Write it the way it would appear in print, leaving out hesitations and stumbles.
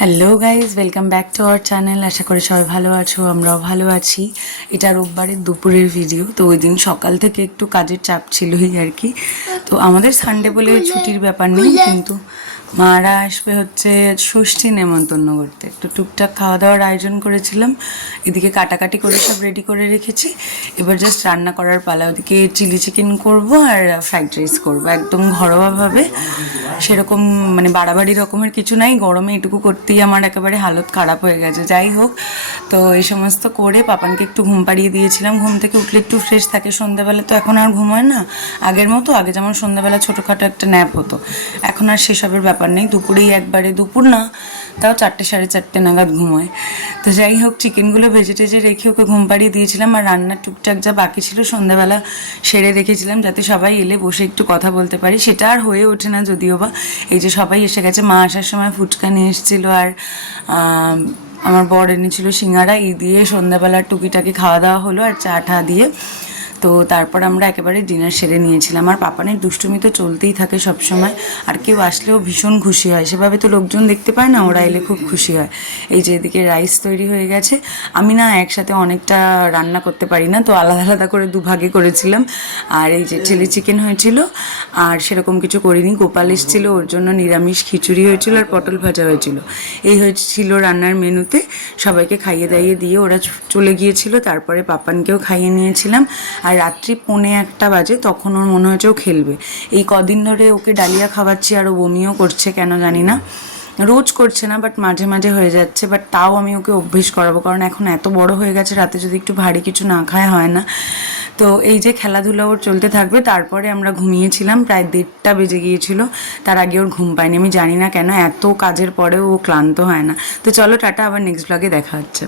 Hello guys, welcome back to our channel. আশা করি সবাই ভালো আছো, আমরাও ভালো আছি। এটা রোববারের দুপুরের ভিডিও। তো ওই দিন সকাল থেকে একটু কাজের চাপ ছিলই আর কি। তো আমাদের সানডে বলে ছুটির ব্যাপার নেই, কিন্তু মারা আসবে হচ্ছে ষষ্ঠী নেমন্তন্ন করতে। একটু টুকটাক খাওয়া দাওয়ার আয়োজন করেছিলাম, এদিকে কাটাকাটি করে সব রেডি করে রেখেছি। এবার জাস্ট রান্না করার পালা। ওদিকে চিলি চিকেন করব আর ফ্রাইড রাইস করবো, একদম ঘরোয়াভাবে। সেরকম মানে বাড়াবাড়ি রকমের কিছু নাই। গরমে এটুকু করতেই আমার একেবারে হালত খারাপ হয়ে গেছে। যাই হোক, তো এই সমস্ত করে পাপানকে একটু ঘুম পাড়িয়ে দিয়েছিলাম। ঘুম থেকে উঠলে একটু ফ্রেশ থাকে। সন্ধ্যাবেলা তো এখন আর ঘুমোয় না আগের মতো। আগে যেমন সন্ধ্যাবেলা ছোটোখাটো একটা ন্যাপ হতো, এখন আর সেসবের ব্যাপার নেই। দুপুরেই একবারে, দুপুর না তাও 4টে সাড়ে 4টে নাগাদ ঘুমোয়। তো যাই হোক, চিকেনগুলো ভেজে টেজে রেখে ওকে ঘুম পাড়িয়ে দিয়েছিলাম। আর রান্নার টুকটাক যা বাকি ছিল সন্ধ্যাবেলা সেরে রেখেছিলাম, যাতে সবাই এলে বসে একটু কথা বলতে পারি। সেটা আর হয়ে ওঠে না যদিও বা। এই যে সবাই এসে গেছে। মা আসার সময় ফুচকা নিয়ে এসেছিলো, আর আমার বর এনেছিল সিঙ্গারা। এই দিয়ে সন্ধ্যাবেলার টুকিটাকি খাওয়া দাওয়া হলো, আর চা টা দিয়ে। তো তারপর আমরা একেবারে ডিনার সেরে নিয়েছিলাম। আর পাপানের দুষ্টুমি তো চলতেই থাকে সব সময়। আর কেউ আসলেও ভীষণ খুশি হয়, সেভাবে তো লোকজন দেখতে পায় না, ওরা এলে খুব খুশি হয়। এই যে এদিকে রাইস তৈরি হয়ে গেছে। আমি না একসাথে অনেকটা রান্না করতে পারি না, তো আলাদা আলাদা করে দুভাগে করেছিলাম। আর এই যে চিলি চিকেন হয়েছিল, আর সেরকম কিছু করিনি। গোপাল এসেছিলো, ওর জন্য নিরামিষ খিচুড়ি হয়েছিল আর পটল ভাজা হয়েছিল। এই হয়েছিল রান্নার মেনুতে। সবাইকে খাইয়ে দাইয়ে দিয়ে ওরা চলে গিয়েছিল। তারপরে পাপানকেও খাইয়ে নিয়েছিলাম। আর রাত্রি 1:45 বাজে, তখন ওর মনে হয়েছে ও খেলবে। এই কদিন ধরে ওকে ডালিয়া খাওয়াচ্ছি, আর ও বমিও করছে কেন জানি না। রোজ করছে না, বাট মাঝে মাঝে হয়ে যাচ্ছে। বাট তাও আমি ওকে অভ্যেস করাবো, কারণ এখন এত বড় হয়ে গেছে, রাতে যদি একটু ভারী কিছু না খায় হয় না। তো এই যে খেলাধুলা ওর চলতে থাকবে। তারপরে আমরা ঘুমিয়েছিলাম, প্রায় 1:30 বেজে গিয়েছিল। তার আগে ওর ঘুম পায়নি। আমি জানি না কেন, এত কাজের পরেও ও ক্লান্ত হয় না। তো চলো টাটা, আবার নেক্সট ব্লগে দেখা হচ্ছে।